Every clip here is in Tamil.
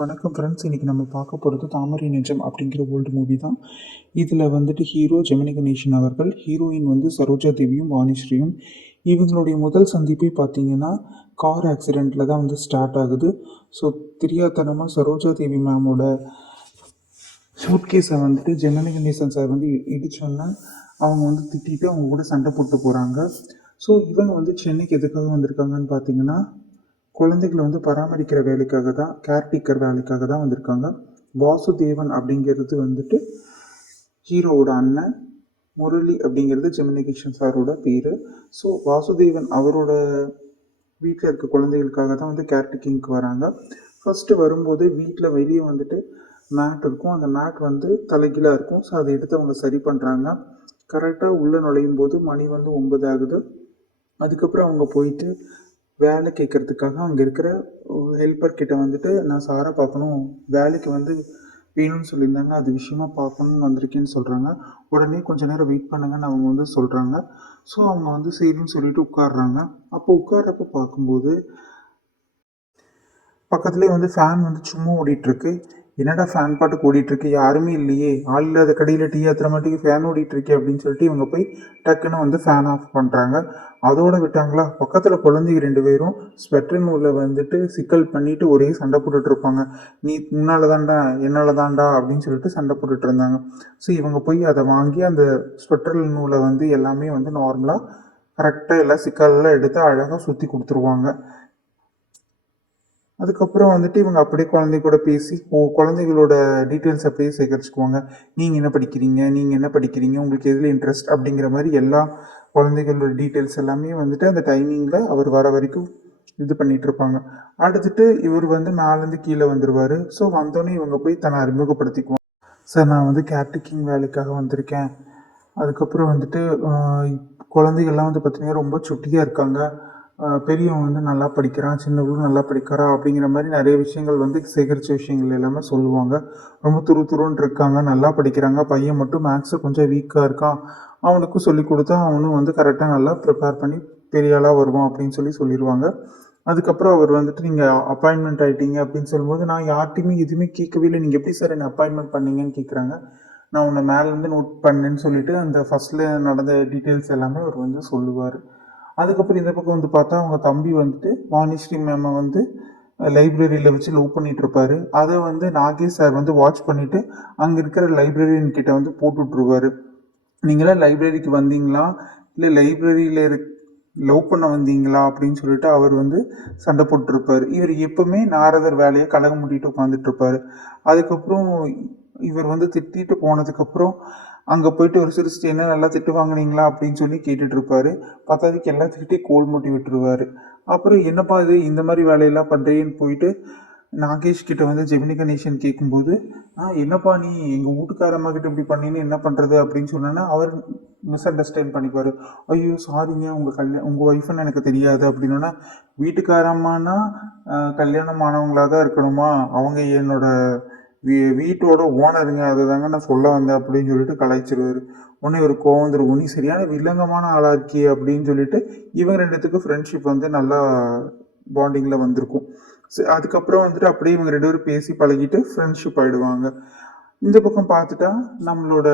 வணக்கம் ஃப்ரெண்ட்ஸ். இன்றைக்கி நம்ம பார்க்க போகிறது தாமரை நெஞ்சம் அப்படிங்கிற ஓல்டு மூவி தான். இதில் வந்துட்டு ஹீரோ ஜெமினி கணேசன் அவர்கள், ஹீரோயின் வந்து சரோஜா தேவியும் வாணிஸ்ரீயும். இவங்களுடைய முதல் சந்திப்பே பார்த்தீங்கன்னா கார் ஆக்சிடெண்ட்டில் தான் வந்து ஸ்டார்ட் ஆகுது. ஸோ தெரியாதனமாக சரோஜா தேவி மேமோட சூட்கேஸை வந்துட்டு ஜெமினி கணேசன் சார் வந்து இடிச்சோன்னா அவங்க வந்து திட்டிட்டு அவங்க கூட சண்டை போட்டு போகிறாங்க. ஸோ இவங்க வந்து சென்னைக்கு எதுக்காக வந்திருக்காங்கன்னு பார்த்தீங்கன்னா குழந்தைகளை வந்து பராமரிக்கிற வேலைக்காக தான், கேர்டேக்கர் வேலைக்காக தான் வந்திருக்காங்க. வாசுதேவன் அப்படிங்கிறது வந்துட்டு ஹீரோவோட அண்ணன், முரளி அப்படிங்கிறது ஜெமினி கணேசன் சாரோட பேர். ஸோ வாசுதேவன் அவரோட வீட்டில் இருக்க குழந்தைகளுக்காக தான் வந்து கேர்டேக்கிங்க்கு வராங்க. ஃபஸ்ட்டு வரும்போது வீட்டில் வெளியே வந்துட்டு மேட் இருக்கும். அந்த மேட் வந்து தலைகீழாக இருக்கும். ஸோ அதை எடுத்து அவங்க சரி பண்ணுறாங்க. கரெக்டாக உள்ளே நுழையும் போது மணி வந்து 9 ஆகுது. அதுக்கப்புறம் அவங்க போயிட்டு வேலை கேட்குறதுக்காக அங்கே இருக்கிற ஹெல்ப்பர் கிட்ட வந்துட்டு நான் சாரை பார்க்கணும், வேலைக்கு வந்து வேணும்னு சொல்லியிருந்தாங்க, அது விஷயமா பார்க்கணுன்னு வந்திருக்கேன்னு சொல்கிறாங்க. உடனே கொஞ்சம் நேரம் வெயிட் பண்ணுங்கன்னு அவங்க வந்து சொல்கிறாங்க. ஸோ அவங்க வந்து சரின்னு சொல்லிட்டு உட்காடுறாங்க. அப்போ உட்கார்றப்ப பார்க்கும்போது பக்கத்துலேயே வந்து ஃபேன் வந்து சும்மா ஓடிட்டுருக்கு. என்னடா ஃபேன் பாட்டுக்கு ஓடிட்டுருக்கு, யாருமே இல்லையே, ஆள் இல்லாத கடையில் டீ ஆத்துற மாட்டிக்கு ஃபேன் ஓடிட்டுருக்கே அப்படின்னு சொல்லிட்டு இவங்க போய் டக்குன்னு வந்து ஃபேன் ஆஃப் பண்ணுறாங்க. அதோடு விட்டாங்களா, பக்கத்தில் குழந்தைங்க 2 பேரும் ஸ்வெட்டர் நூலில் வந்துட்டு சிக்கல் பண்ணிவிட்டு ஒரே சண்டை போட்டுட்ருப்பாங்க. நீ உன்னால தான்டா என்னால் தான்டா அப்படின்னு சொல்லிட்டு சண்டை போட்டுட்டு இருந்தாங்க. ஸோ இவங்க போய் அதை வாங்கி அந்த ஸ்வெட்டர் நூலை வந்து எல்லாமே வந்து நார்மலாக கரெக்டாக எல்லாம் சிக்கலெல்லாம் எடுத்து அழகாக சுற்றி கொடுத்துருவாங்க. அதுக்கப்புறம் வந்துட்டு இவங்க அப்படியே குழந்தை கூட பேசி குழந்தைகளோட டீட்டெயில்ஸ் அப்படியே சேகரிச்சுக்குவாங்க. நீங்கள் என்ன படிக்கிறீங்க, நீங்கள் என்ன படிக்கிறீங்க, உங்களுக்கு எதில் இன்ட்ரெஸ்ட் அப்படிங்கிற மாதிரி எல்லா குழந்தைகளோட டீட்டெயில்ஸ் எல்லாமே வந்துட்டு அந்த டைமிங்கில் அவர் வர வரைக்கும் இது பண்ணிகிட்ருப்பாங்க. அடுத்துட்டு இவர் வந்து மேலேருந்து கீழே வந்துடுவார். ஸோ வந்தோடனே இவங்க போய் தன்னை அறிமுகப்படுத்திக்குவாங்க. சார், நான் வந்து கேர்டேக்கிங் வேலைக்காக வந்திருக்கேன். அதுக்கப்புறம் வந்துட்டு குழந்தைகள்லாம் வந்து பார்த்திங்கன்னா ரொம்ப சுட்டியாக இருக்காங்க. பெரியவன் வந்து நல்லா படிக்கிறான், சின்னவளும் நல்லா படிக்கிறா அப்படிங்கிற மாதிரி நிறைய விஷயங்கள் வந்து சேகரித்த விஷயங்கள் எல்லாமே சொல்லுவாங்க. ரொம்ப துருன்னு இருக்காங்க, நல்லா படிக்கிறாங்க. பையன் மட்டும் மேக்ஸு கொஞ்சம் வீக்காக இருக்கான். அவனுக்கும் சொல்லி கொடுத்தா அவனும் வந்து கரெக்டாக நல்லா ப்ரிப்பேர் பண்ணி பெரிய ஆளாக வருவான் அப்படின்னு சொல்லிடுவாங்க. அதுக்கப்புறம் அவர் வந்துட்டு நீங்கள் அப்பாயின்மெண்ட் ஆகிட்டீங்க அப்படின்னு சொல்லும்போது, நான் யார்கிட்டையுமே எதுவுமே கேட்கவே இல்லை, நீங்கள் எப்படி சார் என்னை அப்பாயின்மெண்ட் பண்ணீங்கன்னு கேட்குறாங்க. நான் உன்னை மேலேருந்து நோட் பண்ணேன்னு சொல்லிட்டு அந்த ஃபஸ்ட்டில் நடந்த டீட்டெயில்ஸ் எல்லாமே அவர் வந்து சொல்லுவார். அதுக்கப்புறம் இந்த பக்கம் வந்து பார்த்தா அவங்க தம்பி வந்துட்டு வாணிஸ்ரீ மேமை வந்து லைப்ரரியில் வச்சு லவ் பண்ணிகிட்ருப்பாரு. அதை வந்து நாகேஷ் சார் வந்து வாட்ச் பண்ணிவிட்டு அங்கே இருக்கிற லைப்ரரியன் கிட்ட வந்து போட்டுட்ருவார். நீங்களாம் லைப்ரரிக்கு வந்தீங்களா, இல்லை லைப்ரரியில் லவ் பண்ண வந்தீங்களா அப்படின்னு சொல்லிட்டு அவர் வந்து சண்டை போட்டுருப்பார். இவர் எப்பவுமே நாரதர் வேலையை கலகம் மூட்டிட்டு உட்காந்துட்ருப்பார். அதுக்கப்புறம் இவர் வந்து திட்டிட்டு போனதுக்கப்புறம் அங்கே போயிட்டு ஒரு சிரிச்சிட்டு என்ன நல்லா திட்டு வாங்கினீங்களா அப்படின்னு சொல்லி கேட்டுட்ருப்பார். பத்தாவதுக்கு எல்லாத்துக்கிட்டே கோல் மூட்டி விட்டுருவார். அப்புறம் என்னப்பா இது இந்த மாதிரி வேலையெல்லாம் பண்ணுறேன்னு போயிட்டு நாகேஷ் கிட்ட வந்து ஜெமினி கணேசன் கேட்கும்போது, என்னப்பா நீ எங்கள் வீட்டுக்காரம்மா கிட்ட இப்படி பண்ணின்னு என்ன பண்ணுறது அப்படின்னு சொன்னோன்னா அவர் மிஸ் அண்டர்ஸ்டாண்ட் பண்ணிக்குவார். ஐயோ சாரிங்க, உங்கள் ஒய்ஃப்னு எனக்கு தெரியாது அப்படின்னா, வீட்டுக்காரம்மானா கல்யாணம் ஆனவங்களாக தான் இருக்கணுமா, அவங்க என்னோட வீட்டோட ஓனருங்க, அதை தாங்க நான் சொல்ல வந்தேன் அப்படின்னு சொல்லிட்டு கலாய்ச்சிருவார். உடனே ஒரு கோவம் வந்துடும், நீ சரியான வில்லங்கமான ஆளாக இருக்கியே அப்படின்னு சொல்லிட்டு இவங்க 2 ஃப்ரெண்ட்ஷிப் வந்து நல்லா பாண்டிங்கில் வந்திருக்கும். அதுக்கப்புறம் வந்துட்டு அப்படியே இவங்க 2 பேரும் பேசி பழகிட்டு ஃப்ரெண்ட்ஷிப் ஆகிடுவாங்க. இந்த பக்கம் பார்த்துட்டா நம்மளோட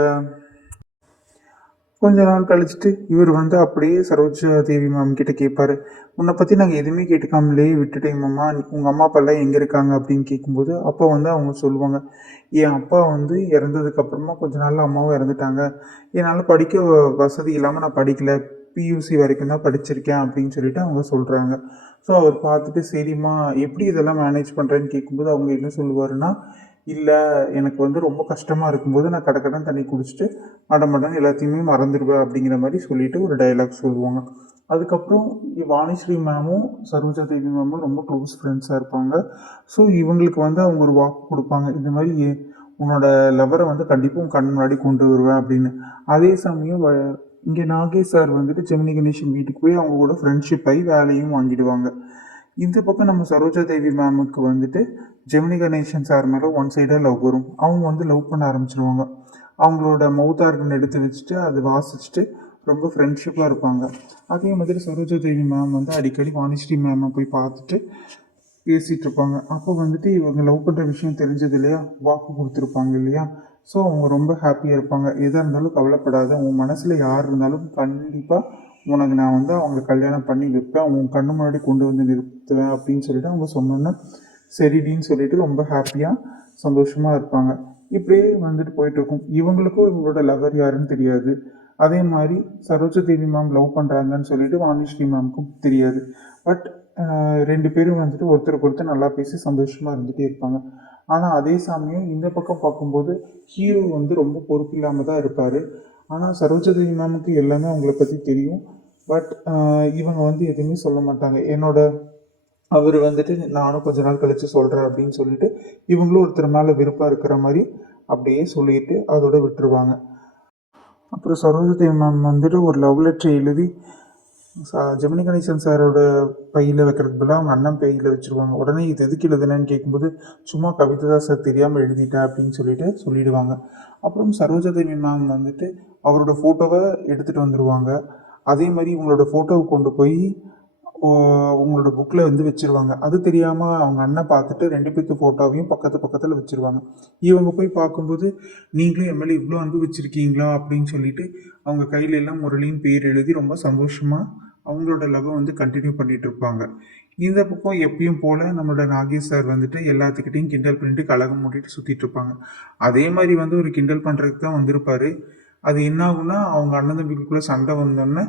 கொஞ்ச நாள் கழிச்சுட்டு இவர் வந்து அப்படியே சரோஜா தேவி மேம் கிட்ட கேட்பாரு, உன்னை பற்றி நாங்கள் எதுவுமே கேட்டுக்காமலே விட்டுட்டேங்கம்மா, உங்கள் அம்மா அப்பாலாம் எங்கே இருக்காங்க அப்படின்னு கேட்கும்போது அப்போ வந்து அவங்க சொல்லுவாங்க, என் அப்பா வந்து இறந்ததுக்கப்புறமா கொஞ்ச நாள் அம்மாவும் இறந்துட்டாங்க, என்னால் படிக்க வசதி இல்லாமல் நான் படிக்கலை, பியூசி வரைக்கும் தான் படிச்சிருக்கேன் அப்படின்னு சொல்லிட்டு அவங்க சொல்கிறாங்க. ஸோ அவர் பார்த்துட்டு சரிம்மா எப்படி இதெல்லாம் மேனேஜ் பண்ணுறேன்னு கேட்கும்போது அவங்க என்ன சொல்லுவாருன்னா, இல்லை எனக்கு வந்து ரொம்ப கஷ்டமாக இருக்கும்போது நான் கடக்கடன் தண்ணி குடிச்சிட்டு மடமடன் எல்லாத்தையுமே மறந்துடுவேன் அப்படிங்கிற மாதிரி சொல்லிட்டு ஒரு டைலாக் சொல்லுவாங்க. அதுக்கப்புறம் வாணிஸ்ரீ மேமும் சரோஜா தேவி மேமும் ரொம்ப க்ளோஸ் ஃப்ரெண்ட்ஸாக இருப்பாங்க. ஸோ இவங்களுக்கு வந்து அவங்க ஒரு வாக்கு கொடுப்பாங்க, இந்த மாதிரி உன்னோட லவரை வந்து கண்டிப்பாக உன் கண் முன்னாடி கொண்டு வருவேன் அப்படின்னு. அதே சமயம் இங்கே நாகேஷ் சார் வந்துட்டு ஜெமினி கணேசன் வீட்டுக்கு போய் அவங்க கூட ஃப்ரெண்ட்ஷிப் ஆகி வேலையும் வாங்கிடுவாங்க. இந்த பக்கம் நம்ம சரோஜா தேவி மேமுக்கு வந்துட்டு ஜெமினி கணேசன் சார் மேலே ஒன் சைடாக லவ் வரும். அவங்க வந்து லவ் பண்ண ஆரம்பிச்சிருவாங்க. அவங்களோட மவுத் ஆர்கன் எடுத்து வச்சுட்டு அது வாசிச்சுட்டு ரொம்ப ஃப்ரெண்ட்ஷிப்பாக இருப்பாங்க. அதே மாதிரி சரோஜா தேவி மேம் வந்து அடிக்கடி வாணிஸ்ரீ மேமை போய் பார்த்துட்டு பேசிகிட்டு இருப்பாங்க. அப்போ வந்துட்டு இவங்க லவ் பண்ணுற விஷயம் தெரிஞ்சது இல்லையா, வாக்கு கொடுத்துருப்பாங்க இல்லையா. ஸோ அவங்க ரொம்ப ஹாப்பியாக இருப்பாங்க. எதாக இருந்தாலும் கவலைப்படாத, உன் மனசில் யார் இருந்தாலும் கண்டிப்பாக உனக்கு நான் வந்து அவங்களை கல்யாணம் பண்ணி வைப்பேன், உன் கண்ணு முன்னாடி கொண்டு வந்து நிறுத்துவேன் அப்படின்னு சொல்லிட்டு அவங்க சொன்னோன்னே சரிடின்னு சொல்லிட்டு ரொம்ப ஹாப்பியாக சந்தோஷமாக இருப்பாங்க. இப்படியே வந்துட்டு போயிட்டுருக்கும். இவங்களுக்கும் இவங்களோட லவர் யாருன்னு தெரியாது. அதே மாதிரி சரோஜா தேவி மேம் லவ் பண்ணுறாங்கன்னு சொல்லிட்டு வாணிஸ்ரீ மேம்க்கும் தெரியாது. பட் 2 பேரும் வந்துட்டு ஒருத்தருக்கு ஒருத்தர் நல்லா பேசி சந்தோஷமாக இருந்துகிட்டே இருப்பாங்க. ஆனால் அதே சமயம் இந்த பக்கம் பார்க்கும்போது ஹீரோ வந்து ரொம்ப பொறுப்பு இல்லாமல் தான் இருப்பார். ஆனால் சரோஜா தேவி மேமுக்கு எல்லாமே அவங்கள பற்றி தெரியும். பட் இவங்க வந்து எதுவுமே சொல்ல மாட்டாங்க. அவர் வந்துட்டு நானும் கொஞ்ச நாள் கழித்து சொல்கிறேன் அப்படின்னு சொல்லிட்டு இவங்களும் ஒருத்தர் மேலே விருப்பம் இருக்கிற மாதிரி அப்படியே சொல்லிட்டு அதோட விட்டுருவாங்க. அப்புறம் சரோஜதேவி மேம் வந்துட்டு ஒரு லவ் லெட்டர் எழுதி ஜெமினி கணேசன் சாரோட பையில் வைக்கிறதுக்கு பதிலாக அவங்க அண்ணன் பையில் வச்சுருவாங்க. உடனே இது எதுக்கு எழுதுனேன்னு கேட்கும்போது சும்மா கவிதை தான் சார், தெரியாமல் எழுதிட்டேன் அப்படின்னு சொல்லிட்டு சொல்லிடுவாங்க. அப்புறம் சரோஜதேவி மேம் வந்துட்டு அவரோட ஃபோட்டோவை எடுத்துகிட்டு வந்துடுவாங்க. அதே மாதிரி இவங்களோட ஃபோட்டோவை கொண்டு போய் உங்களோட புக்கில் வந்து வச்சுருவாங்க. அது தெரியாமல் அவங்க அண்ணன் பார்த்துட்டு 2 பேர்த்து ஃபோட்டோவையும் பக்கத்தில் வச்சுருவாங்க. இவங்க போய் பார்க்கும்போது நீங்களும் என் மேலே இவ்வளோ அன்பு வச்சுருக்கீங்களா அப்படின்னு சொல்லிட்டு அவங்க கையில எல்லாம் முரளின்னு பேர் எழுதி ரொம்ப சந்தோஷமாக அவங்களோட லவ்வை வந்து கண்டினியூ பண்ணிகிட்டு இருப்பாங்க. இந்த பக்கம் எப்பயும் போல் நம்மளோட நாகேஷ் சார் வந்துட்டு எல்லாத்துக்கிட்டையும் கிண்டல் பண்ணிட்டு கலகம் மூட்டிட்டு சுற்றிட்டு இருப்பாங்க. அதே மாதிரி வந்து ஒரு கிண்டல் பண்ணுறதுக்கு தான் வந்திருப்பார். அது என்ன ஆகும்னா அவங்க அண்ணன் தம்பிக்குள்ளே சண்டை வந்தோன்னே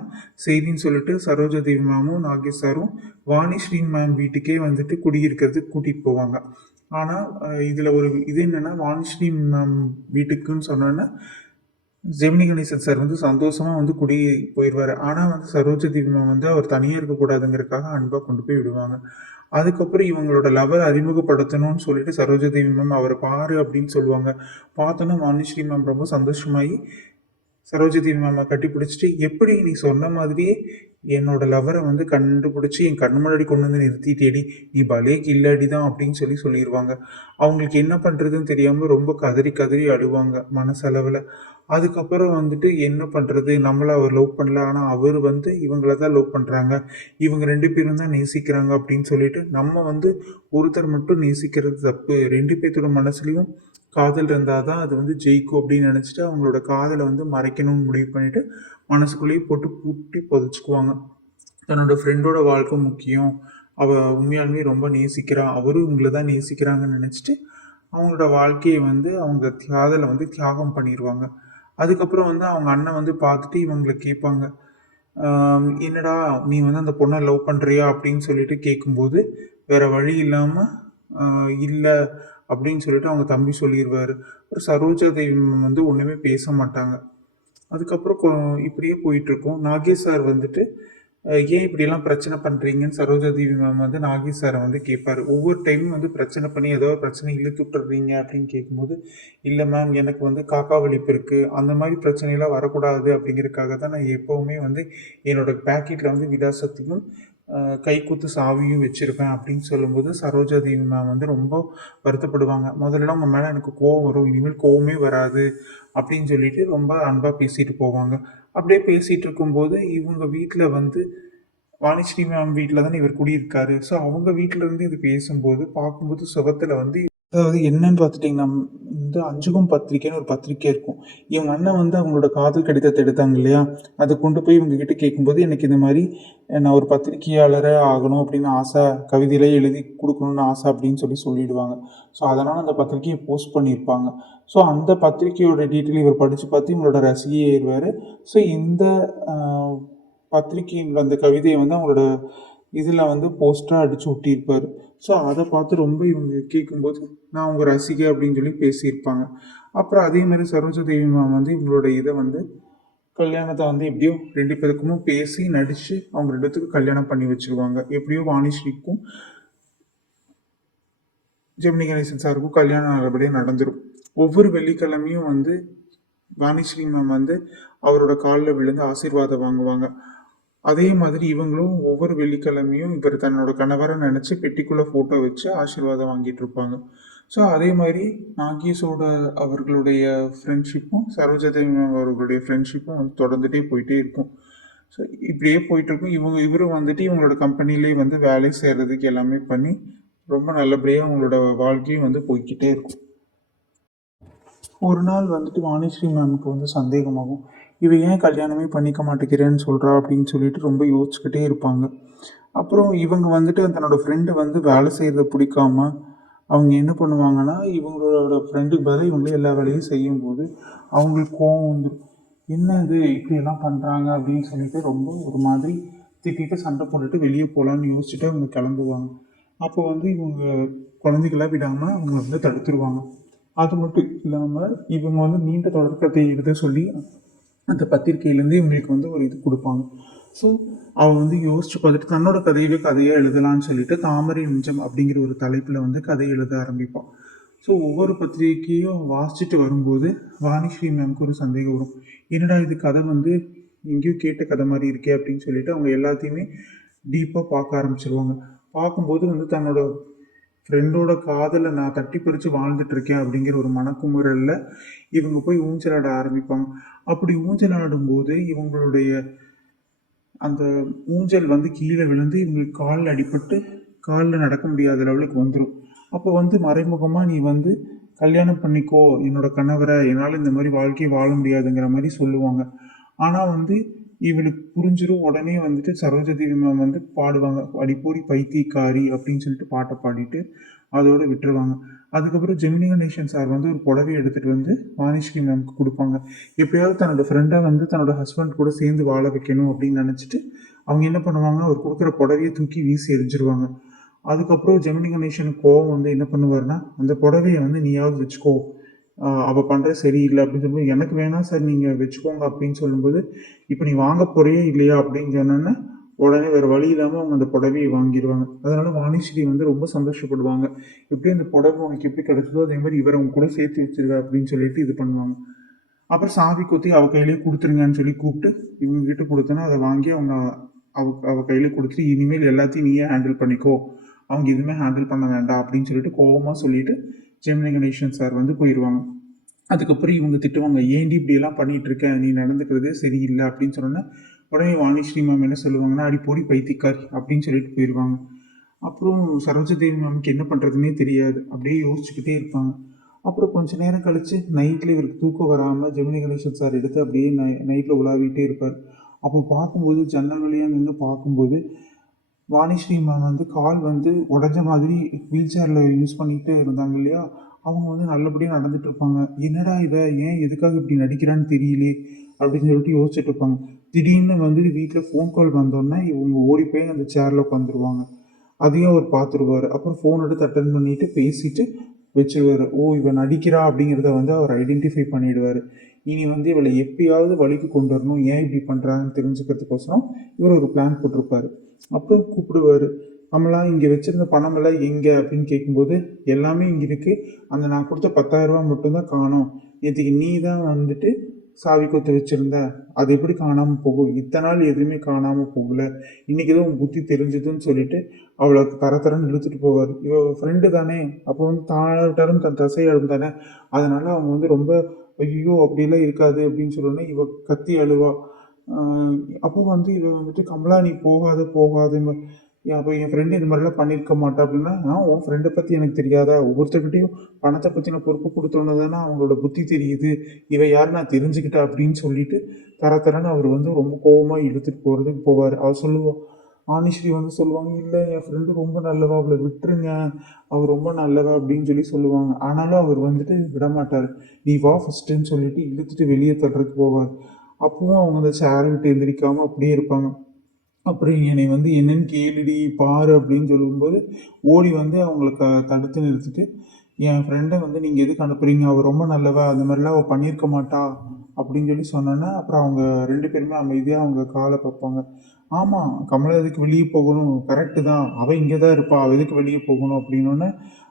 செய்தின்னு சொல்லிட்டு சரோஜா தேவி மேமும் நாகேஷ் சாரும் வாணிஸ்ரீ மேம் வீட்டுக்கே வந்துட்டு குடியிருக்கிறதுக்கு கூட்டிகிட்டு போவாங்க. ஆனால் இதில் ஒரு இது என்னென்னா, வாணிஸ்ரீ மேம் வீட்டுக்குன்னு சொன்னோன்னே ஜெமினி கணேசன் சார் வந்து சந்தோஷமாக வந்து குடி போயிடுவார். ஆனால் வந்து சரோஜா தேவி மேம் வந்து அவர் தனியாக இருக்கக்கூடாதுங்கிறதுக்காக அன்பாக கொண்டு போய் விடுவாங்க. அதுக்கப்புறம் இவங்களோட லவர் அறிமுகப்படுத்தணும்னு சொல்லிட்டு சரோஜா தேவி மேம் அவரை பாரு அப்படின்னு சொல்லுவாங்க. பார்த்தோன்னா வாணிஸ்ரீ மேம் ரொம்ப சந்தோஷமாகி சரோஜதேவி மேமை கட்டி பிடிச்சிட்டு, எப்படி நீ சொன்ன மாதிரியே என்னோட லவரை வந்து கண்டுபிடிச்சி என் கண் முன்னாடி கொண்டு வந்து நிறுத்திட்டேடி, நீ பலே கில்லாடி தான் அப்படின்னு சொல்லிடுவாங்க. அவங்களுக்கு என்ன பண்ணுறதுன்னு தெரியாமல் ரொம்ப கதறி கதறி அழுவாங்க மனசளவில். அதுக்கப்புறம் வந்துட்டு என்ன பண்ணுறது, நம்மளை அவர் லவ் பண்ணல, ஆனால் அவர் வந்து இவங்கள தான் லவ் பண்ணுறாங்க, இவங்க 2 பேரும் தான் நேசிக்கிறாங்க அப்படின்னு சொல்லிட்டு நம்ம வந்து ஒருத்தர் மட்டும் நேசிக்கிறது தப்பு, 2 பேர்த்தோட மனசுலையும் காதல் இருந்தால் தான் அது வந்து ஜெயிக்கும் அப்படின்னு நினச்சிட்டு அவங்களோட காதலை வந்து மறைக்கணும்னு முடிவு பண்ணிவிட்டு மனசுக்குள்ளேயே போட்டு பூட்டி புதைச்சிக்குவாங்க. தன்னோட ஃப்ரெண்டோட வாழ்க்கை முக்கியம், அவள் உண்மையாலுமே ரொம்ப நேசிக்கிறான், அவரும் இவங்கள தான் நேசிக்கிறாங்கன்னு நினச்சிட்டு அவங்களோட வாழ்க்கையை வந்து அவங்க காதலை வந்து தியாகம் பண்ணிடுவாங்க. அதுக்கப்புறம் வந்து அவங்க அண்ணன் வந்து பார்த்துட்டு இவங்களை கேட்பாங்க, என்னடா நீ வந்து அந்த பொண்ணை லவ் பண்ணுறியா அப்படின்னு சொல்லிட்டு கேட்கும்போது வேறு வழி இல்லாமல் இல்லை அப்படின்னு சொல்லிட்டு அவங்க தம்பி சொல்லிடுவார். சரோஜா தேவி வந்து ஒன்றுமே பேச மாட்டாங்க. அதுக்கப்புறம் இப்படியே போயிட்டுருக்கோம். நாகேஷ் சார் வந்துட்டு ஏன் இப்படியெல்லாம் பிரச்சனை பண்ணுறீங்கன்னு சரோஜா தேவி மேம் வந்து நாகேஷ் சாரை வந்து கேட்பார். ஒவ்வொரு டைமும் வந்து பிரச்சனை பண்ணி ஏதோ பிரச்சனை இழுத்து விட்டுறீங்க அப்படின்னு கேட்கும்போது, இல்லை மேம் எனக்கு வந்து காக்கா வலிப்பு இருக்குது, அந்த மாதிரி பிரச்சனைலாம் வரக்கூடாது அப்படிங்கிறதுக்காக தான் நான் எப்போவுமே வந்து என்னோடய பேக்கெட்டில் வந்து விலாசத்தையும் கைக்குத்து சாவியும் வச்சுருப்பேன் அப்படின்னு சொல்லும்போது சரோஜா தேவி மேம் வந்து ரொம்ப வருத்தப்படுவாங்க. முதல்ல உங்கள் மேலே எனக்கு கோவம் வரும், இனிமேல் கோவமே வராது அப்படின்னு சொல்லிட்டு ரொம்ப அன்பாக பேசிட்டு போவாங்க. அப்படியே பேசிகிட்டு இருக்கும்போது இவங்க வீட்டில் வந்து வாணிஸ்ரீ மேம் வீட்டில் தானே இவர் குடியிருக்காரு. ஸோ அவங்க வீட்டில் இருந்து இது பேசும்போது பார்க்கும்போது சுகத்தில் வந்து அதாவது என்னன்னு பார்த்துட்டிங்கன்னா வந்து அஞ்சுகம் பத்திரிக்கைன்னு ஒரு பத்திரிக்கை இருக்கும். இவங்க அண்ணன் வந்து அவங்களோட காதல் கடிதத்தை எடுத்தாங்க இல்லையா, அதை கொண்டு போய் இவங்க கிட்ட கேட்கும்போது எனக்கு இந்த மாதிரி நான் ஒரு பத்திரிகையாளராக ஆகணும் அப்படின்னு ஆசை, கவிதையிலே எழுதி கொடுக்கணும்னு ஆசை அப்படின்னு சொல்லிடுவாங்க. ஸோ அதனால் அந்த பத்திரிக்கையை போஸ்ட் பண்ணியிருப்பாங்க. ஸோ அந்த பத்திரிக்கையோட டீட்டெயில் இவர் படித்து பார்த்து இவங்களோட ரசிகையாயிருவார். ஸோ இந்த பத்திரிகையில் வந்த கவிதையை வந்து அவங்களோட இதில் வந்து போஸ்ட்டாக அடித்து ஒட்டியிருப்பார். ஸோ அதை பார்த்து ரொம்ப இவங்க கேட்கும்போது நான் உங்கள் ரசிகை அப்படின்னு சொல்லி பேசியிருப்பாங்க. அப்புறம் அதே மாதிரி சரோஜா தேவி மேம் வந்து இவங்களோட இதை வந்து கல்யாணத்தை வந்து எப்படியோ 2 பேருக்குமே பேசி நடித்து அவங்க 2 பேத்துக்கும் கல்யாணம் பண்ணி வச்சுருவாங்க. எப்படியோ வாணிஸ்ரீக்கும் ஜெமினி கணேசன் சாருக்கும் கல்யாணம் நல்லபடியாக நடந்துடும். ஒவ்வொரு வெள்ளிக்கிழமையும் வந்து வாணிஸ்ரீ மேம் வந்து அவரோட காலில் விழுந்து ஆசீர்வாதம் வாங்குவாங்க. அதே மாதிரி இவங்களும் ஒவ்வொரு வெள்ளிக்கிழமையும் இவர் தன்னோட கணவரை நினச்சி பெட்டிக்குள்ளே ஃபோட்டோ வச்சு ஆசீர்வாதம் வாங்கிட்டு இருப்பாங்க. ஸோ அதே மாதிரி நாகேஷோட அவர்களுடைய ஃப்ரெண்ட்ஷிப்பும் சரோஜாதேவி மேம் அவர்களுடைய ஃப்ரெண்ட்ஷிப்பும் வந்து தொடர்ந்துகிட்டே போயிட்டே இருக்கும். ஸோ இப்படியே போயிட்டுருக்கும். இவரும் வந்துட்டு இவங்களோட கம்பெனிலே வந்து வேலை செய்கிறதுக்கு எல்லாமே பண்ணி ரொம்ப நல்லபடியாக அவங்களோட வாழ்க்கையும் வந்து போய்க்கிட்டே இருக்கும். ஒரு நாள் வந்துட்டு வாணிஸ்ரீ மேம்க்கு வந்து சந்தேகமாகும். இவ ஏன் கல்யாணமே பண்ணிக்க மாட்டேங்கிறேன்னு சொல்கிறா அப்படின்னு சொல்லிட்டு ரொம்ப யோசிச்சுக்கிட்டே இருப்பாங்க. அப்புறம் இவங்க வந்துட்டு தன்னோட ஃப்ரெண்டு வந்து வேலை செய்கிறத பிடிக்காம அவங்க என்ன பண்ணுவாங்கன்னா, இவங்களோட ஃப்ரெண்டுக்கு பதிலா இவங்களே எல்லா வேலையும் செய்யும்போது அவங்களுக்கு கோவம் வந்துடும். என்ன இது இப்படியெல்லாம் பண்ணுறாங்க அப்படின்னு சொல்லிட்டு ரொம்ப ஒரு மாதிரி திட்டிட்டு சண்டை போட்டுட்டு வெளியே போகலான்னு யோசிச்சுட்டு அவங்க கிளம்புவாங்க. அப்போ வந்து இவங்க குழந்தைகள விடாமல் அவங்க வந்து தடுத்துருவாங்க. அது மட்டும் இல்லாமல் இவங்க வந்து நீண்ட தொடக்கத்தை எழுத சொல்லி அந்த பத்திரிக்கையிலேருந்து இவங்களுக்கு வந்து ஒரு இது கொடுப்பாங்க. ஸோ அவள் வந்து யோசிச்சு பார்த்துட்டு தன்னோட கதையிலே கதையாக எழுதலான்னு சொல்லிட்டு தாமரை நெஞ்சம் அப்படிங்கிற ஒரு தலைப்பில் வந்து கதை எழுத ஆரம்பிப்பாள். ஸோ ஒவ்வொரு பத்திரிக்கையும் வாசிச்சுட்டு வரும்போது வாணிஸ்ரீ மேம்க்கு ஒரு சந்தேகம் வரும். என்னடா இது கதை வந்து எங்கேயோ கேட்ட கதை மாதிரி இருக்கே அப்படின்னு சொல்லிட்டு அவங்க எல்லாத்தையுமே டீப்பாக பார்க்க ஆரம்பிச்சிருவாங்க. பார்க்கும்போது வந்து தன்னோட ஃப்ரெண்டோட காதலை நான் தட்டி பறித்து வாழ்ந்துட்டு இருக்கேன் அப்படிங்கிற ஒரு மனக்குமுறலில் இவங்க போய் ஊஞ்சலாட ஆரம்பிப்பாங்க. அப்படி ஊஞ்சலாடும்போது இவங்களுடைய அந்த ஊஞ்சல் வந்து கீழே விழுந்து இவங்களுக்கு காலில் அடிபட்டு காலில் நடக்க முடியாத லெவலுக்கு வந்துடும். அப்போ வந்து மறைமுகமாக நீ வந்து கல்யாணம் பண்ணிக்கோ என்னோட கணவரை, என்னால் இந்த மாதிரி வாழ்க்கையை வாழ முடியாதுங்கிற மாதிரி சொல்லுவாங்க. ஆனால் வந்து இவளுக்கு புரிஞ்சிடும். உடனே வந்துட்டு சரோஜதேவி மேம் வந்து பாடுவாங்க, அடிப்போடி பைத்தியக்காரி அப்படின்னு சொல்லிட்டு பாட்டை பாடிட்டு அதோடு விட்டுருவாங்க. அதுக்கப்புறம் ஜெமினி கணேசன் சார் வந்து ஒரு புடவை எடுத்துகிட்டு வந்து வாணிஸ்ரீ மேம்க்கு கொடுப்பாங்க. எப்படியாவது தன்னோட ஃப்ரெண்டை வந்து தன்னோட ஹஸ்பண்ட் கூட சேர்ந்து வாழ வைக்கணும் அப்படின்னு நினச்சிட்டு அவங்க என்ன பண்ணுவாங்க, அவர் கொடுக்குற புடவையை தூக்கி வீசி எரிஞ்சிருவாங்க. அதுக்கப்புறம் ஜெமினி கணேசனுக்கு கோவம் வந்து என்ன பண்ணுவார்னா, அந்த புடவையை வந்து நீயாவது வச்சுக்கோ, அவள் பண்ணுறது சரியில்லை அப்படின்னு சொல்லும்போது, எனக்கு வேணாம் சார் நீங்கள் வச்சுக்கோங்க அப்படின்னு சொல்லும்போது, இப்போ நீ வாங்க போறியே இல்லையா அப்படின்னு சொன்னோன்னே உடனே வேறு வழி இல்லாமல் அவங்க அந்த புடவையை வாங்கிடுவாங்க. அதனால வாணிஸ்ரீ வந்து ரொம்ப சந்தோஷப்படுவாங்க. எப்படி அந்த புடவை உனக்கு எப்படி கிடைச்சதோ அதே மாதிரி இவரை அவங்க கூட சேர்த்து வச்சிருவா அப்படின்னு சொல்லிட்டு இது பண்ணுவாங்க. அப்புறம் சாவி கொத்தி அவ கையிலேயே கொடுத்துருங்கன்னு சொல்லி கூப்பிட்டு இவங்க கிட்ட கொடுத்தோன்னா அதை வாங்கி அவங்க அவ கையில கொடுத்துட்டு இனிமேல் எல்லாத்தையும் நீயே ஹேண்டில் பண்ணிக்கோ, அவங்க எதுவுமே ஹேண்டில் பண்ண வேண்டாம் அப்படின்னு சொல்லிட்டு கோவமாக சொல்லிட்டு ஜெமினி கணேசன் சார் வந்து போயிடுவாங்க. அதுக்கப்புறம் இவங்க திட்டுவாங்க, ஏன்டி இப்படியெல்லாம் பண்ணிட்டு இருக்க, நீ நடந்துக்கிறதே சரியில்லை அப்படின்னு சொன்னோன்னா உடனே வாணிஸ்ரீ மேம் என்ன சொல்லுவாங்கன்னா, அடி போடி பைத்தியக்காரி அப்படின்னு சொல்லிட்டு போயிடுவாங்க. அப்புறம் சரோஜதேவி மேம்க்கு என்ன பண்ணுறதுனே தெரியாது, அப்படியே யோசிச்சுக்கிட்டே இருப்பாங்க. அப்புறம் கொஞ்ச நேரம் கழித்து நைட்டில் இவருக்கு தூக்கம் வராமல் ஜெமினி கணேசன் சார் எடுத்து அப்படியே நைட்டில் உலாவிட்டே இருப்பார். அப்போ பார்க்கும்போது ஜன்னல் வழியாக நின்று பார்க்கும்போது வாணிஸ்ரீ மேம் வந்து கால் வந்து உடஞ்ச மாதிரி வீல் சேரில் யூஸ் பண்ணிட்டு இருந்தாங்க இல்லையா, அவங்க வந்து நல்லபடியாக நடந்துட்டு இருப்பாங்க. என்னடா இவ ஏன் எதுக்காக இப்படி நடிக்கிறான்னு தெரியலே அப்படின்னு சொல்லிட்டு யோசிச்சுட்டு இருப்பாங்க. திடீர்னு வந்து வீட்டில் ஃபோன் கால் வந்தோடனே இவங்க ஓடி போய் அந்த சேரில் உட்காந்துருவாங்க. அதையும் அவர் பார்த்துருவார். அப்புறம் ஃபோன் எடுத்து அட்டன் பண்ணிவிட்டு பேசிட்டு வச்சிருவார். ஓ இவன் நடிக்கிறா அப்படிங்கிறத வந்து அவர் ஐடென்டிஃபை பண்ணிடுவார். இனி வந்து இவளை எப்படியாவது வழிக்கு கொண்டு வரணும், ஏன் இப்படி பண்ணுறாங்கன்னு தெரிஞ்சுக்கிறதுக்கோசரம் இவர் ஒரு பிளான் போட்டிருப்பாரு. அப்புறம் கூப்பிடுவார், கமலா இங்கே வச்சுருந்த பணமெல்லாம் எங்கே அப்படின்னு கேட்கும்போது, எல்லாமே இங்கே இருக்குது, அந்த நான் கொடுத்த 10,000 ரூபா மட்டும்தான் காணோம், நேற்றுக்கு நீ தான் வந்துட்டு சாவி கொத்து வச்சுருந்த, அது எப்படி காணாமல் போகும், இத்தனை நாள் எதுவுமே காணாமல் போகலை, இன்றைக்கி தான் உன் புத்தி தெரிஞ்சதுன்னு சொல்லிட்டு அவளை தரன்னு இழுத்துட்டு போவார். இவ ஃப்ரெண்டு தானே, அப்போ வந்து தாழாவிட்டாலும் தன் தசையாடும் தானே, அதனால் அவங்க வந்து ரொம்ப ஐயோ அப்படிலாம் இருக்காது அப்படின்னு சொல்லணும்னா இவ கத்தி அழுவா. அப்போ வந்து இவ வந்துட்டு கமலா நீ போகாத போகாத, அப்போ என் ஃப்ரெண்டு இது மாதிரிலாம் பண்ணியிருக்க மாட்டா அப்படின்னா, உன் ஃப்ரெண்டை பற்றி எனக்கு தெரியாதா, ஒவ்வொருத்தர்கிட்டையும் பணத்தை பற்றின பொறுப்பு கொடுத்தோன்னு தானே அவங்களோட புத்தி தெரியுது, இவ யார் நான் தெரிஞ்சுக்கிட்டேன் அப்படின்னு சொல்லிட்டு தரன்னு அவர் வந்து ரொம்ப கோபமாக இழுத்துட்டு போகிறதுக்கு போவார். அவர் சொல்லுவாள், ஆனிஸ்ரீ வந்து சொல்லுவாங்க, இல்லை என் ஃப்ரெண்டு ரொம்ப நல்லவா, அவளை விட்டுருங்க, அவர் ரொம்ப நல்லவா அப்படின்னு சொல்லி சொல்லுவாங்க. ஆனாலும் அவர் வந்துட்டு விடமாட்டார். நீ வா ஃபஸ்ட்டுன்னு சொல்லிட்டு இழுத்துட்டு வெளியே தள்ளுறதுக்கு போவார். அப்பவும் அவங்க அந்த சேரை விட்டு எந்திரிக்காமல் அப்படியே இருப்பாங்க. அப்புறம் என்னை வந்து என்னன்னு கேளுடி பாரு அப்படின்னு சொல்லும்போது ஓடி வந்து அவங்கள தடுத்து நிறுத்திட்டு, என் ஃப்ரெண்டை வந்து நீங்கள் எதுக்கு அனுப்புறீங்க, அவள் ரொம்ப நல்லவா, அந்த மாதிரிலாம் அவள் பண்ணியிருக்க மாட்டா அப்படின்னு சொல்லி சொன்னோன்னே அப்புறம் அவங்க 2 பேருமே அமைதியாக அவங்க காலை பார்ப்பாங்க. ஆமாம் கமலா எதுக்கு வெளியே போகணும், கரெக்டு தான், அவள் இங்கே தான் இருப்பா, அவள் எதுக்கு வெளியே போகணும் அப்படின்னோடனே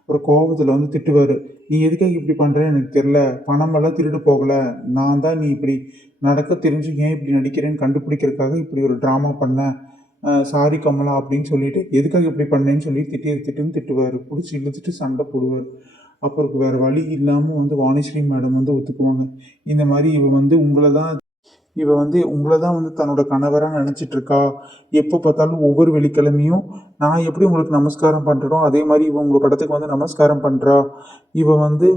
ஒரு கோபத்தில் வந்து திட்டுவார். நீ எதுக்காக இப்படி பண்ணுறேன்னு எனக்கு தெரில, பணமெல்லாம் திருடு போகலை, நான் தான் நீ இப்படி நடக்க தெரிஞ்சு ஏன் இப்படி நடிக்கிறேன்னு கண்டுபிடிக்கிறதுக்காக இப்படி ஒரு ட்ராமா பண்ணேன், சாரி கமலா அப்படின்னு சொல்லிட்டு எதுக்காக இப்படி பண்ணேன்னு சொல்லி திட்டுன்னு திட்டுவார். பிடிச்சி இழுத்துட்டு சண்டை போடுவார். அப்புறம் வேறு வழி இல்லாமல் வந்து வாணிஸ்ரீ மேடம் வந்து ஒத்துக்குவாங்க. இந்த மாதிரி இவ வந்து உங்களை தான் இவ வந்து உங்களை தான் வந்து தன்னோட கணவராக நினச்சிட்டு இருக்கா. எப்போ பார்த்தாலும் ஒவ்வொரு வெள்ளிக்கிழமையும் நான் எப்படி உங்களுக்கு நமஸ்காரம் பண்ணுறனோ அதே மாதிரி இவ உங்கள் படத்துக்கு வந்து நமஸ்காரம் பண்ணுறா. இவ வந்து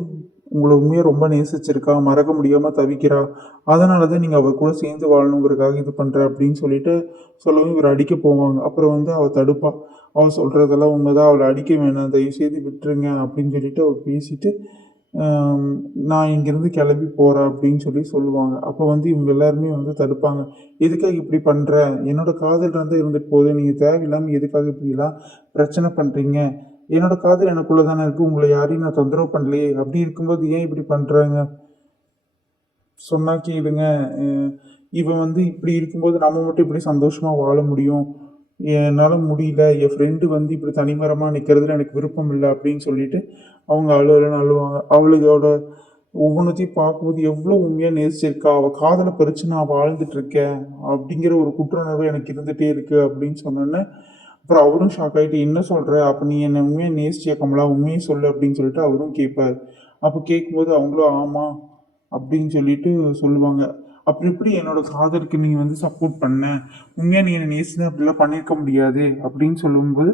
உங்களை உண்மையாக ரொம்ப நேசிச்சிருக்கா, மறக்க முடியாமல் தவிக்கிறா. அதனால தான் நீங்கள் அவள் கூட சேர்ந்து வாழணுங்கிறதுக்காக இது பண்ணுற அப்படின்னு சொல்லிட்டு சொல்லவும் இவர் அடிக்க போவாங்க. அப்புறம் வந்து அவள் தடுப்பா. அவள் சொல்கிறதெல்லாம் உண்மைதான், அவளை அடிக்க வேணாம், தயவுசெய்து விட்டுருங்க அப்படின்னு சொல்லிட்டு அவள் பேசிட்டு ஆம், நான் இங்கேருந்து கிளம்பி போகிறேன் அப்படின்னு சொல்லி சொல்லுவாங்க. அப்போ வந்து இவங்க எல்லாருமே வந்து தடுப்பாங்க. எதுக்காக இப்படி பண்ணுற, என்னோட காதல் வந்து இருந்துட்டு போகுது, நீங்கள் தேவையில்லாமல் எதுக்காக இப்படிலாம் பிரச்சனை பண்ணுறீங்க, என்னோட காதல் எனக்குள்ளே தானே இருக்குது, உங்களை யாரையும் நான் தொந்தரவு பண்ணலையே, அப்படி இருக்கும்போது ஏன் இப்படி பண்ணுறாங்க, சொன்னா கேளுங்க. அஹ் இவன் வந்து இப்படி இருக்கும்போது நம்ம மட்டும் இப்படி சந்தோஷமாக வாழ முடியும், என்னால் முடியல, என் ஃப்ரெண்டு வந்து இப்படி தனிமரமாக நிற்கிறதுல எனக்கு விருப்பம் இல்லை அப்படின்னு சொல்லிட்டு அவங்க அழுவலன்னு அழுவாங்க. அவளுகளோட ஒவ்வொன்றத்தையும் பார்க்கும்போது எவ்வளோ உண்மையாக நேசிச்சிருக்கா, அவள் காதலை பறிச்சு நான் வாழ்ந்துட்டு இருக்கேன் அப்படிங்கிற ஒரு குற்றுணர்வு எனக்கு இருந்துகிட்டே இருக்குது அப்படின்னு சொன்னோன்னே அப்புறம் அவரும் ஷாக் ஆகிட்டு என்ன சொல்கிற, அப்போ நீ என்னை உண்மையாக நேசிச்சியா கமலா, உண்மையை சொல்லு அப்படின்னு சொல்லிட்டு அவரும் கேட்பார். அப்போ கேட்கும்போது அவங்களும் ஆமாம் அப்படின்னு சொல்லிட்டு சொல்லுவாங்க. அப்படி எப்படி என்னோட காதலுக்கு நீ வந்து சப்போர்ட் பண்ண, உண்மையாக நீ என்னை நேசினா அப்படிலாம் பண்ணியிருக்க முடியாது அப்படின்னு சொல்லும்போது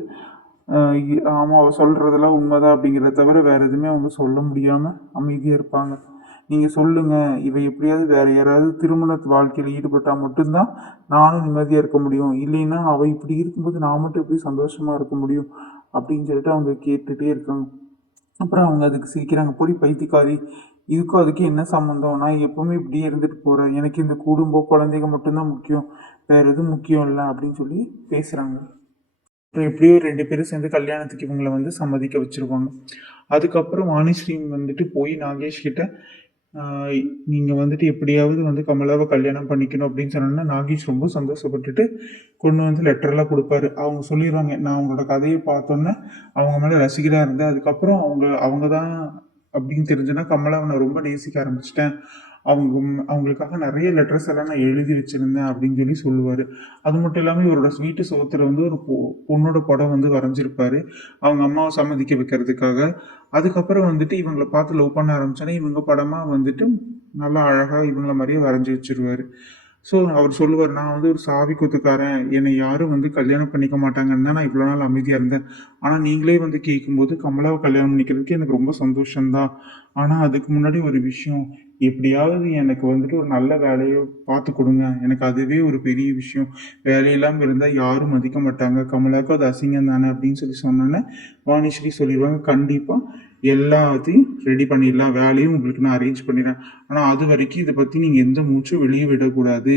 ஆமாம் அவள் சொல்கிறதெல்லாம் உண்மைதான் அப்படிங்கிறத தவிர வேறு எதுவுமே அவங்க சொல்ல முடியாமல் அமைதியாக இருப்பாங்க. நீங்கள் சொல்லுங்கள், இவ எப்படியாவது வேறு யாராவது திருமண வாழ்க்கையில் ஈடுபட்டால் மட்டும்தான் நானும் நிம்மதியாக இருக்க முடியும், இல்லைன்னா அவள் இப்படி இருக்கும்போது நான் மட்டும் எப்படி சந்தோஷமாக இருக்க முடியும் அப்படின்னு சொல்லிட்டு அவங்க கேட்டுகிட்டே இருக்காங்க. அப்புறம் அவங்க அதுக்கு சிரிக்கிறாங்க, பொடி பைத்தியக்காரி, இதுக்கும் அதுக்கு என்ன சம்மந்தம், நான் எப்போவுமே இப்படியே இருந்துட்டு போகிறேன், எனக்கு இந்த குடும்பம் குழந்தைங்க மட்டும்தான் முக்கியம், வேறு எதுவும் முக்கியம் இல்லை அப்படின்னு சொல்லி பேசுகிறாங்க. அப்புறம் எப்படியோ 2 பேரும் சேர்ந்து கல்யாணத்துக்கு இவங்கள வந்து சம்மதிக்க வச்சுருவாங்க. அதுக்கப்புறம் வாணிஸ்ரீ வந்துட்டு போய் நாகேஷ் கிட்ட நீங்கள் வந்துட்டு எப்படியாவது வந்து கமலாவை கல்யாணம் பண்ணிக்கணும் அப்படின்னு சொன்னோன்னா நாகேஷ் ரொம்ப சந்தோஷப்பட்டுட்டு கொண்டு வந்து லெட்டர்லாம் கொடுப்பாரு. அவங்க சொல்லிடுவாங்க, நான் அவங்களோட கதையை பார்த்தோன்னே அவங்க மேலே ரசிகராக இருந்தேன், அதுக்கப்புறம் அவங்க தான் அப்படின்னு தெரிஞ்சுன்னா கமலாவை நான் ரொம்ப நேசிக்க ஆரம்பிச்சிட்டேன், அவங்களுக்காக நிறைய லெட்டர்ஸ் எல்லாம் நான் எழுதி வச்சுருந்தேன் அப்படின்னு சொல்லி சொல்லுவார். அது மட்டும் இல்லாமல் இவரோட வீட்டு சுவத்துல வந்து ஒரு பொண்ணோட படம் வந்து வரைஞ்சிருப்பாரு அவங்க அம்மாவை சம்மதிக்க வைக்கிறதுக்காக. அதுக்கப்புறம் வந்துட்டு இவங்களை பார்த்து லவ் பண்ண ஆரம்பிச்சோன்னே இவங்க படமாக வந்துட்டு நல்லா அழகாக இவங்கள மாதிரியே வரைஞ்சி வச்சிருவாரு. ஸோ அவர் சொல்லுவார், நான் வந்து ஒரு சாவி கொத்துக்காரன், என்னை யாரும் வந்து கல்யாணம் பண்ணிக்க மாட்டாங்கன்னு தான் நான் இவ்வளோ நாள் அமைதியாக இருந்தேன், ஆனால் நீங்களே வந்து கேட்கும்போது கமலாவை கல்யாணம் பண்ணிக்கிறதுக்கு எனக்கு ரொம்ப சந்தோஷம்தான், ஆனால் அதுக்கு முன்னாடி ஒரு விஷயம், எப்படியாவது எனக்கு வந்துட்டு ஒரு நல்ல வேலையை பார்த்து கொடுங்க, எனக்கு அதுவே ஒரு பெரிய விஷயம், வேலையில்லாமல் இருந்தால் யாரும் மதிக்க மாட்டாங்க, கமலாவுக்கும் அது அசிங்கம் தானே அப்படின்னு சொல்லி சொன்னோன்னே வாணிஸ்ரீ சொல்லிடுவாங்க, கண்டிப்பாக எல்லாத்தையும் ரெடி பண்ணிடலாம், வேலையும் உங்களுக்கு நான் அரேஞ்ச் பண்ணிடுறேன், ஆனால் அது வரைக்கும் இதை பற்றி நீங்கள் எந்த மூச்சும் வெளியே விடக்கூடாது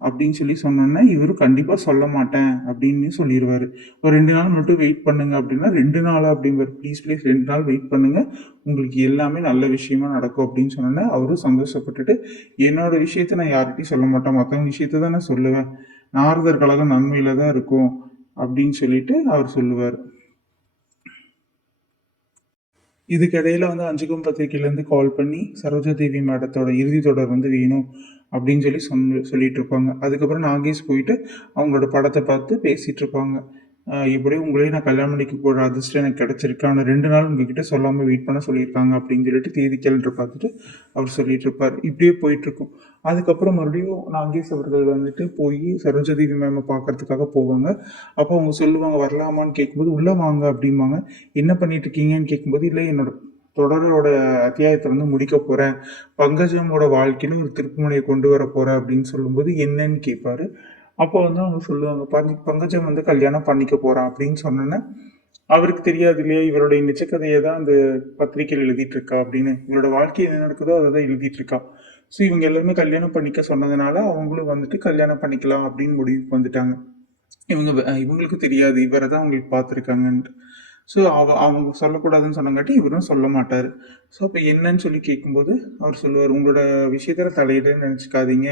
அப்படின்னு சொல்லி சொன்னோன்னா இவரும் கண்டிப்பாக சொல்ல மாட்டேன் அப்படின்னு சொல்லிடுவார். ஒரு 2 நாள் மட்டும் வெயிட் பண்ணுங்க அப்படின்னா 2 நாளா அப்படிங்கிற, ப்ளீஸ் 2 நாள் வெயிட் பண்ணுங்க, உங்களுக்கு எல்லாமே நல்ல விஷயமா நடக்கும் அப்படின்னு சொன்னோன்னே அவரும் சந்தோஷப்பட்டுட்டு என்னோட விஷயத்த நான் யார்கிட்டையும் சொல்ல மாட்டேன், மற்றவங்க விஷயத்த தான் நான் சொல்லுவேன், நாரதர் கழகம் நன்மையில தான் இருக்கும் அப்படின்னு சொல்லிட்டு அவர் சொல்லுவார். இதுக்கிடையில் வந்து அஞ்சுகம் பத்திரிக்கையிலேருந்து கால் பண்ணி சரோஜா தேவி மேடத்தோட இறுதி தொடர் வந்து வேணும் அப்படின்னு சொல்லி சொல்லிட்டு இருப்பாங்க. அதுக்கப்புறம் நாகேஷ் போயிட்டு அவங்களோட படத்தை பார்த்து பேசிகிட்டு இருப்பாங்க. இப்படியே உங்களையும் நான் கல்யாணம் பண்ணிக்க போகிற அதிர்ஷ்டம் எனக்கு கிடச்சிருக்கு, ஆனால் 2 நாள் உங்ககிட்ட சொல்லாமல் வெயிட் பண்ண சொல்லியிருக்காங்க அப்படின்னு சொல்லிட்டு தேதி கேலண்டர் பார்த்துட்டு அவர் சொல்லிட்டு இருப்பார். இப்படியே போயிட்டுருக்கும். அதுக்கப்புறம் மறுபடியும் நாகேஷ் அவர்கள் வந்துட்டு போய் சரோஜாதேவி மேமை பார்க்கறதுக்காக போவாங்க. அப்போ அவங்க சொல்லுவாங்க, வரலாமான்னு கேட்கும்போது உள்ளே வாங்க அப்படிம்பாங்க. என்ன பண்ணிட்டு இருக்கீங்கன்னு கேட்கும்போது, இல்லை என்னோட தொடரோட அத்தியாயத்தை வந்து முடிக்க போகிறேன், பங்கஜமோட வாழ்க்கையில் ஒரு திருப்புமுனையை கொண்டு வர போகிறேன் அப்படின்னு சொல்லும்போது என்னன்னு கேட்பாரு. அப்போ வந்து அவங்க சொல்லுவாங்க, பங்கஜம் வந்து கல்யாணம் பண்ணிக்க போகிறான் அப்படின்னு சொன்னோன்னே அவருக்கு தெரியாது இல்லையா, இவருடைய நிஜக்கதையை தான் அந்த பத்திரிகையில் எழுதிட்டு இருக்கா அப்படின்னு, இவரோட வாழ்க்கை என்ன நடக்குதோ அதை தான் எழுதிட்டு இருக்கா. ஸோ இவங்க எல்லாருமே கல்யாணம் பண்ணிக்க சொன்னதுனால அவங்களும் வந்துட்டு கல்யாணம் பண்ணிக்கலாம் அப்படின்னு முடிவுக்கு வந்துட்டாங்க. இவங்களுக்கு தெரியாது இவரை தான் அவங்களுக்கு பார்த்துருக்காங்கன்ட்டு. ஸோ அவங்க சொல்லக்கூடாதுன்னு சொன்னங்காட்டி இவரும் சொல்ல மாட்டார். ஸோ அப்போ என்னன்னு சொல்லி கேட்கும்போது அவர் சொல்லுவார், உங்களோட விஷயத்தில் தலையிடன்னு நினச்சிக்காதீங்க,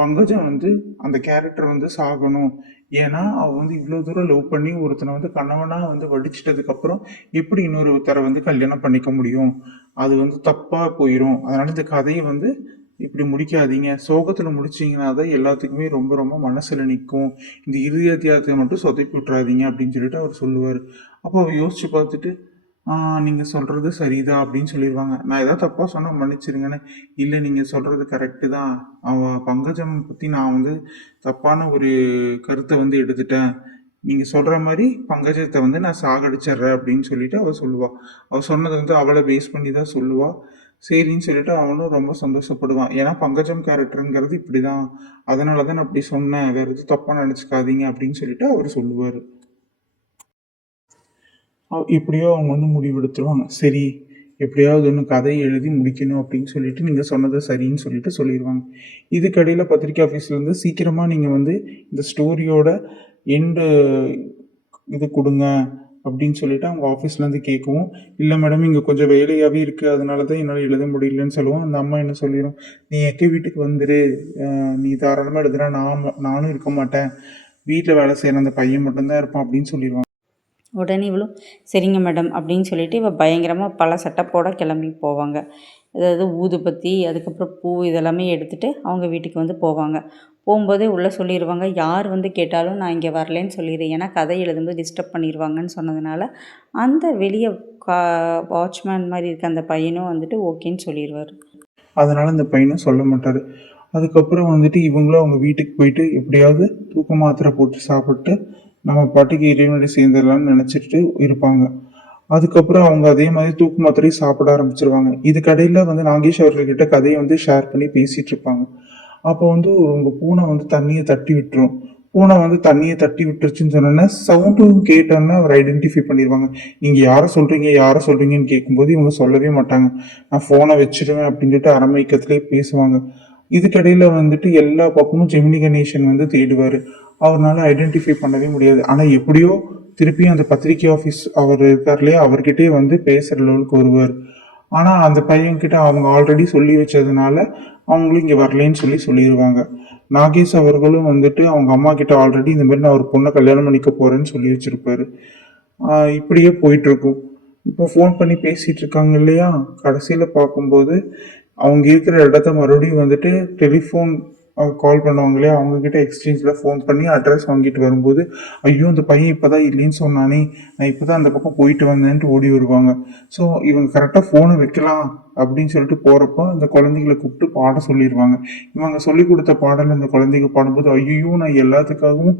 பங்கஜம் வந்து அந்த கேரக்டர் வந்து சாகணும், ஏன்னா அவள் வந்து இவ்வளோ தூரம் லவ் பண்ணி ஒருத்தனை வந்து கணவனாக வந்து வடிச்சிட்டதுக்கப்புறம் எப்படி இன்னொருத்தரை வந்து கல்யாணம் பண்ணிக்க முடியும், அது வந்து தப்பாக போயிடும், அதனால் இந்த கதையை வந்து இப்படி முடிக்காதீங்க, சோகத்தில் முடிச்சிங்கன்னா தான் எல்லாத்துக்குமே ரொம்ப ரொம்ப மனசில் நிற்கும், இந்த இறுதி அத்தியாயத்தை மட்டும் சொதப்பி விட்றாதீங்க அப்படின்னு சொல்லிட்டு அவர் சொல்லுவார். அப்போ அவர் யோசிச்சு பார்த்துட்டு நீங்கள் சொல்கிறது சரிதான் அப்படின்னு சொல்லிடுவாங்க. நான் ஏதாவது தப்பாக சொன்னால் மன்னிச்சிருங்கன்னு. இல்லை, நீங்கள் சொல்கிறது கரெக்டு தான். பங்கஜம் பற்றி நான் வந்து தப்பான ஒரு கருத்தை வந்து எடுத்துட்டேன். நீங்கள் சொல்கிற மாதிரி பங்கஜத்தை வந்து நான் சாகடிச்சிட்றேன் அப்படின்னு சொல்லிட்டு அவள் சொல்லுவாள். அவள் சொன்னதை வந்து அவளை பேஸ் பண்ணி தான் சொல்லுவாள். சரின்னு சொல்லிட்டு அவனும் ரொம்ப சந்தோஷப்படுவான். ஏன்னா பங்கஜம் கேரக்டருங்கிறது இப்படி தான், அதனால தான் நான் அப்படி சொன்னேன், வேறு எதுவும் தப்பாக நினச்சிக்காதீங்க அப்படின்னு சொல்லிட்டு அவர் சொல்லுவார். எப்படியோ அவங்க வந்து முடிவெடுத்துருவாங்க. சரி, எப்படியாவது ஒன்று கதையை எழுதி முடிக்கணும் அப்படின்னு சொல்லிட்டு நீங்கள் சொன்னது சரின்னு சொல்லிட்டு சொல்லிடுவாங்க. இதுக்கடையில் பத்திரிக்கை ஆஃபீஸ்லேருந்து சீக்கிரமாக நீங்கள் வந்து இந்த ஸ்டோரியோட எண்டு இது கொடுங்க அப்படின்னு சொல்லிட்டு அவங்க ஆஃபீஸ்லேருந்து கேட்கவும், இல்லை மேடம் இங்கே கொஞ்சம் வேலையாகவே இருக்குது, அதனால தான் என்னால் எழுத முடியலன்னு சொல்லுவோம். அந்த அம்மா என்ன சொல்லிடும், நீ எங்கே வீட்டுக்கு வந்துடு, நீ தாராளமாக எழுதுனா நானும் இருக்க மாட்டேன், வீட்டில் வேலை செய்கிற அந்த பையன் மட்டும்தான் இருப்பான் அப்படின்னு சொல்லிடுவாங்க. உடனே இவளும் சரிங்க மேடம் அப்படின்னு சொல்லிட்டு இவள் பயங்கரமாக பல செட்டப்போட கிளம்பி போவாங்க. அதாவது ஊதுபத்தி, அதுக்கப்புறம் பூ இதெல்லாமே எடுத்துகிட்டு அவங்க வீட்டுக்கு வந்து போவாங்க. போகும்போதே உள்ளே சொல்லிடுவாங்க, யார் வந்து கேட்டாலும் நான் இங்கே வரலேன்னு சொல்லிடு, ஏன்னா கதை எழுதும்போது டிஸ்டர்ப் பண்ணிடுவாங்கன்னு சொன்னதுனால அந்த வெளியே வாட்ச்மேன் மாதிரி இருக்க அந்த பையனும் வந்துட்டு ஓகேன்னு சொல்லிடுவார். அதனால் அந்த பையனும் சொல்ல மாட்டார். அதுக்கப்புறம் வந்துட்டு இவங்களும் அவங்க வீட்டுக்கு போயிட்டு எப்படியாவது தூக்க மாத்திரை போட்டு சாப்பிட்டு நம்ம பாட்டுக்கு இறைவனோட சேர்ந்துடலாம்னு நினச்சிட்டு இருப்பாங்க. அதுக்கப்புறம் அவங்க அதே மாதிரி தூக்கு மாத்திரையும் சாப்பிட ஆரம்பிச்சிருவாங்க. இதுக்கடையில் வந்து நாகேஷ் அவர்கள்கிட்ட கதையை வந்து ஷேர் பண்ணி பேசிகிட்டு இருப்பாங்க. அப்போ வந்து உங்கள் பூனை வந்து தண்ணியை தட்டி விட்டுரும். பூனை வந்து தண்ணியை தட்டி விட்டுருச்சுன்னு சொன்னோன்னே சவுண்டு கேட்டோன்னே அவர் ஐடென்டிஃபை பண்ணிடுவாங்க. நீங்கள் யாரை சொல்கிறீங்கன்னு கேட்கும்போது இவங்க சொல்லவே மாட்டாங்க. நான் ஃபோனை வச்சிருவேன் அப்படின்னு சொல்லிட்டு அரமைக்கத்துலேயே பேசுவாங்க. இதுக்கடையில் வந்துட்டு எல்லா பக்கமும் ஜெமினி கணேசன் வந்து தேடுவார். அவரால் ஐடென்டிஃபை பண்ணவே முடியாது. ஆனால் எப்படியோ திருப்பியும் அந்த பத்திரிக்கை ஆஃபீஸ் அவர் இருக்கார் இல்லையா, அவர்கிட்டே வந்து பேசுகிற லெவலுக்கு வருவார். ஆனால் அந்த பையன்கிட்ட அவங்க ஆல்ரெடி சொல்லி வச்சதுனால அவங்களும் இங்கே வரலேன்னு சொல்லிடுவாங்க. நாகேஷ் அவர்களும் வந்துட்டு அவங்க அம்மா கிட்ட ஆல்ரெடி இந்த மாதிரி நான் ஒரு பொண்ணை கல்யாணம் பண்ணிக்க போகிறேன்னு சொல்லி வச்சுருப்பாரு. இப்படியே போயிட்டுருக்கும். இப்போ ஃபோன் பண்ணி பேசிகிட்டு இருக்காங்க இல்லையா, கடைசியில் பார்க்கும்போது அவங்க இருக்கிற இடத்த மறுபடியும் வந்துட்டு டெலிஃபோன் கால் பண்ணுவாங்க இல்லையா, அவங்கக்கிட்ட எக்ஸ்சேஞ்சில் ஃபோன் பண்ணி அட்ரஸ் வாங்கிட்டு வரும்போது, ஐயோ அந்த பையன் இப்போ தான் இல்லைன்னு சொன்னானே, நான் இப்போ தான் அந்த பக்கம் போயிட்டு வந்தேன்ட்டு ஓடி வருவாங்க. ஸோ இவங்க கரெக்டாக ஃபோனை வைக்கலாம் அப்படின்னு சொல்லிட்டு போகிறப்போ அந்த குழந்தைகளை கூப்பிட்டு பாட சொல்லிடுவாங்க. இவங்க சொல்லி கொடுத்த பாடல் அந்த குழந்தைங்க பாடும்போது, ஐயோ நான் எல்லாத்துக்காகவும்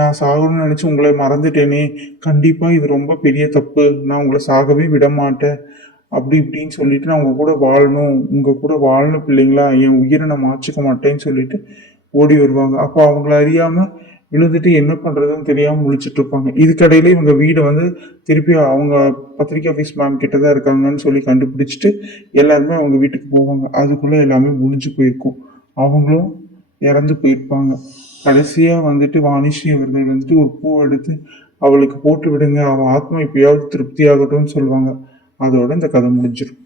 நான் சாகணும்னு நினச்சி உங்களை மறந்துட்டேனே, கண்டிப்பாக இது ரொம்ப பெரிய தப்பு, நான் உங்களை சாகவே விட மாட்டேன் அப்படி இப்படின்னு சொல்லிட்டு நான் உங்கள் கூட வாழணும், உங்கள் கூட வாழணும் பிள்ளைங்களா, என் உயிரை நான் மாற்றிக்க மாட்டேன்னு சொல்லிட்டு ஓடி வருவாங்க. அப்போ அவங்கள அறியாமல் விழுந்துட்டு என்ன பண்ணுறதுன்னு தெரியாமல் முழிச்சிட்டு இருப்பாங்க. இதுக்கடையில இவங்க வீடை வந்து திருப்பி அவங்க பத்திரிக்கை ஆஃபீஸ் மேம் கிட்ட தான் இருக்காங்கன்னு சொல்லி கண்டுபிடிச்சிட்டு எல்லாருமே அவங்க வீட்டுக்கு போவாங்க. அதுக்குள்ளே எல்லாமே முடிஞ்சு போயிருக்கும். அவங்களும் இறந்து போயிருப்பாங்க. கடைசியாக வந்துட்டு வாணிஸ்ரீ அவர்கள் வந்துட்டு ஒரு பூ எடுத்து அவளுக்கு போட்டு விடுங்க, அவள் ஆத்மா இப்பயாவது திருப்தி ஆகட்டும்னு சொல்லுவாங்க. அதோட இந்த கதை முடிஞ்சிடும்.